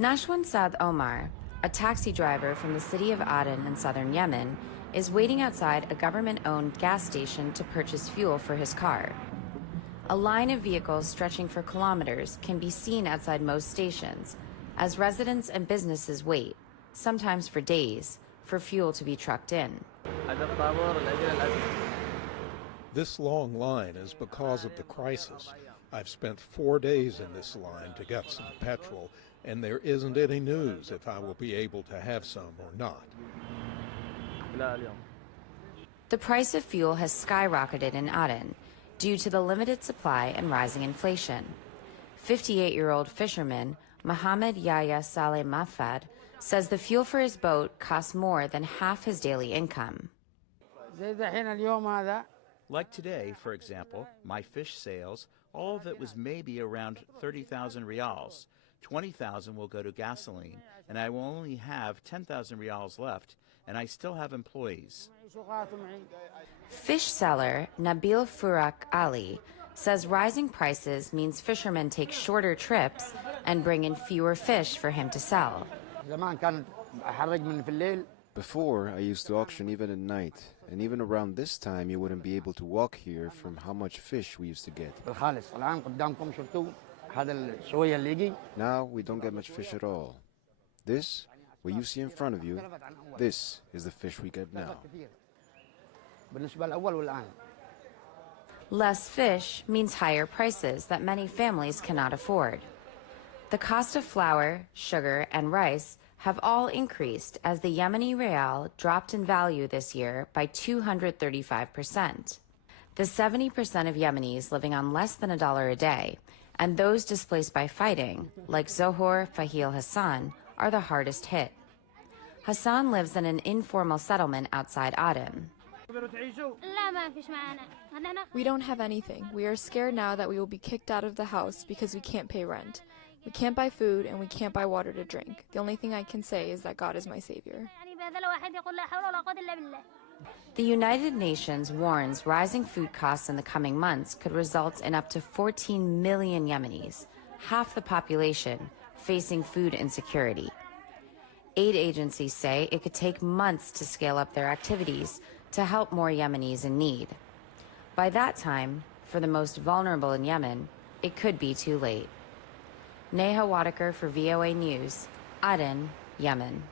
Nashwan Saad Omar, a taxi driver from the city of Aden in southern Yemen, is waiting outside a government-owned gas station to purchase fuel for his car. A line of vehicles stretching for kilometers can be seen outside most stations as residents and businesses wait, sometimes for days, for fuel to be trucked in. This long line is because of the crisis. I've spent 4 days in this line to get some petrol, and there isn't any news if I will be able to have some or not. The price of fuel has skyrocketed in Aden due to the limited supply and rising inflation. 58-year-old fisherman Mohammed Yahya Saleh Mafad says the fuel for his boat costs more than half his daily income. Like today, for example, my fish sales, all of it was maybe around 30,000 rials. 20,000 will go to gasoline, and I will only have 10,000 rials left, and I still have employees. Fish seller Nabil Furak Ali says rising prices means fishermen take shorter trips and bring in fewer fish for him to sell. Before, I used to auction even at night, and even around this time you wouldn't be able to walk here from how much fish we used to get. Now we don't get much fish at all. This, what you see in front of you, this is the fish we get now. Less fish means higher prices that many families cannot afford. The cost of flour, sugar, and rice have all increased as the Yemeni rial dropped in value this year by 235%. The 70% of Yemenis living on less than $1 a day and those displaced by fighting, like Zohor Fahil Hassan, are the hardest hit. Hassan lives in an informal settlement outside Aden. We don't have anything. We are scared now that we will be kicked out of the house because we can't pay rent. We can't buy food and we can't buy water to drink. The only thing I can say is that God is my savior. The United Nations warns rising food costs in the coming months could result in up to 14 million Yemenis, half the population, facing food insecurity. Aid agencies say it could take months to scale up their activities to help more Yemenis in need. By that time, for the most vulnerable in Yemen, it could be too late. Neha Wadekar for VOA News, Aden, Yemen.